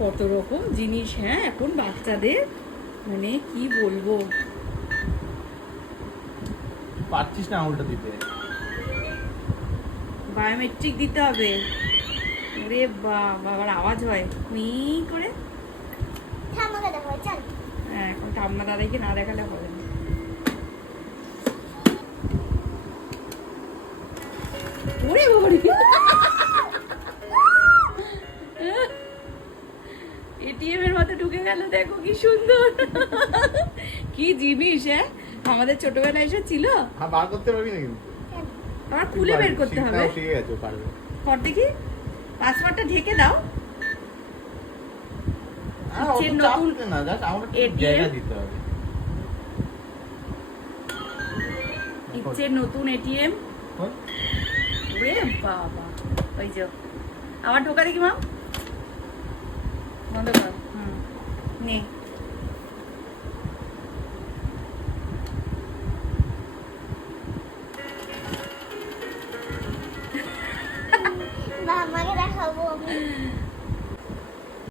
কত রকম জিনিস, হ্যাঁ এখন বাচ্চাদের মানে কি বলবো। পারছিস না আঙুলটা দিতে। বায়োমেট্রিক দিতে হবে। ওরে বাবার আওয়াজ হয় মি করে। ঠাম্মাকে দেখো চল। হ্যাঁ এখন ঠাম্মা দাদাইকে না দেখালে হবে না। ওরে বাবারে এটিএম এর মধ্যে ঢুকে গেল, দেখো কি সুন্দর কি জিনিস। হ্যাঁ আমাদের ছোটবেলায় এসে ছিল। হ্যাঁ বার করতে পারবি না কিন্তু। আমার খুলে বের করতে হবে। শিখে গেছে পারবে। কর দেখি, পাসওয়ার্ডটা ঢেকে দাও। ইচ্ছের নতুন না, জাস্ট আমাকে জায়গা দিতে হবে। ইচ্ছের নতুন এটিএম। ওরে বাবা, ওই যে আমার ঢোকা দেখি মা, বন্ধ কর। নে মামাকে দেখাবো আমি।